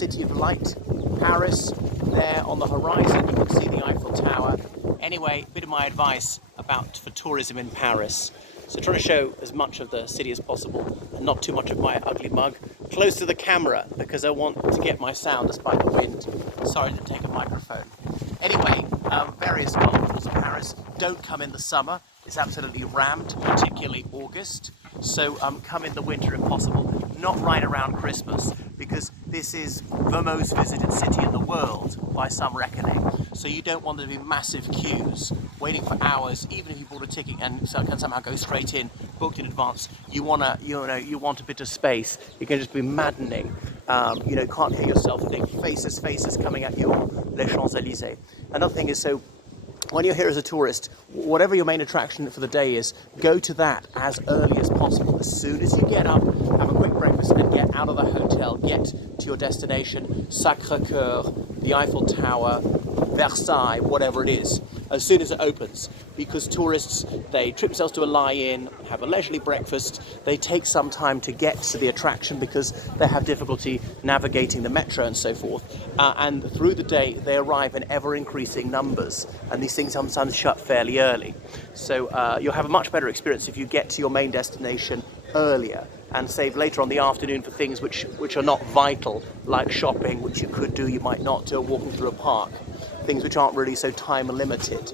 City of Light, Paris. There on the horizon you can see the Eiffel Tower. Anyway, a bit of my advice for tourism in Paris. So trying to show as much of the city as possible and not too much of my ugly mug. Close to the camera because I want to get my sound despite the wind. Sorry to take a microphone. Anyway, various festivals in Paris. Don't come in the summer. It's absolutely rammed, particularly August. So come in the winter if possible. Not right around Christmas, because this is the most visited city in the world by some reckoning. So you don't want there to be massive queues, waiting for hours, even if you bought a ticket and can somehow go straight in, booked in advance. You want a bit of space. It can just be maddening. You can't hear yourself think. Faces coming at you on Les Champs-Élysées. Another thing is, so when you're here as a tourist, whatever your main attraction for the day is, go to that as early as possible. As soon as you get up, have a quick breakfast and get out of the hotel, get to your destination, Sacré-Cœur, the Eiffel Tower, Versailles, whatever it is, as soon as it opens. Because tourists, they treat themselves to a lie-in, have a leisurely breakfast, they take some time to get to the attraction because they have difficulty navigating the metro and so forth. And through the day, they arrive in ever-increasing numbers, and these things sometimes shut fairly early. So you'll have a much better experience if you get to your main destination earlier and save later on the afternoon for things which are not vital, like shopping, which you could do, you might not do, or walking through a park. Things which aren't really so time limited.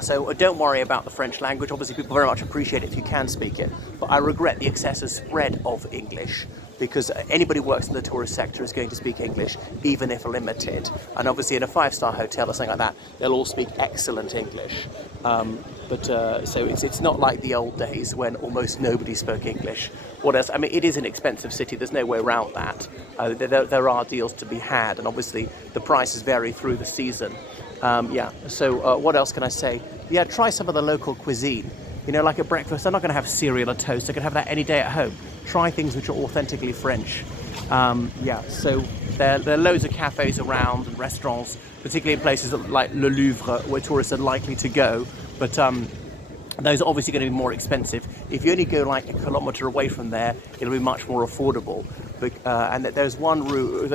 So don't worry about the French language. Obviously people very much appreciate it if you can speak it, but I regret the excessive spread of English, because anybody who works in the tourist sector is going to speak English, even if limited. And obviously in a 5-star hotel or something like that, they'll all speak excellent English. So it's not like the old days when almost nobody spoke English. What else? I mean, it is an expensive city. There's no way around that. There are deals to be had, and obviously the prices vary through the season. So what else can I say? Yeah, try some of the local cuisine. Like at breakfast, I'm not going to have cereal or toast. I can have that any day at home. Try things which are authentically French. So there are loads of cafes around and restaurants, particularly in places like Le Louvre, where tourists are likely to go. But those are obviously going to be more expensive. If you only go like a kilometre away from there, it'll be much more affordable. And there's one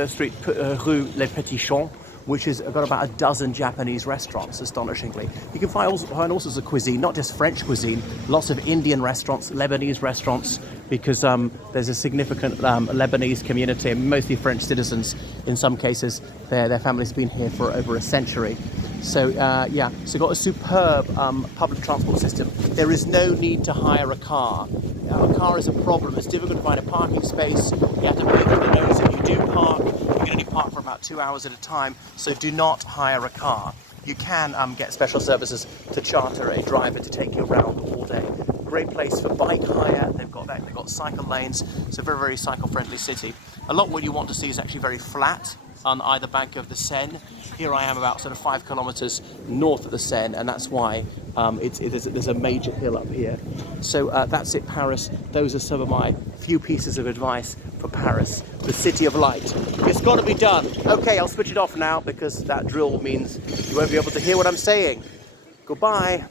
street, Rue Les Petits Champs, which has got about a dozen Japanese restaurants, astonishingly. You can find all sorts of cuisine, not just French cuisine, lots of Indian restaurants, Lebanese restaurants, because there's a significant Lebanese community, and mostly French citizens. In some cases, their families have been here for over a century. So so got a superb public transport system. There is no need to hire a car. A car is a problem. It's difficult to find a parking space. You have to pay for the notice if you do park. You can only park for about 2 hours at a time. So do not hire a car. You can get special services to charter a driver to take you around all day. Great place for bike hire. They've got cycle lanes. It's a very, very cycle-friendly city. A lot what you want to see is actually very flat on either bank of the Seine. Here I am about sort of 5 kilometers north of the Seine, and that's why there's a major hill up here. So that's it, Paris. Those are some of my few pieces of advice for Paris, the city of light. It's got to be done. Okay, I'll switch it off now because that drill means you won't be able to hear what I'm saying. Goodbye.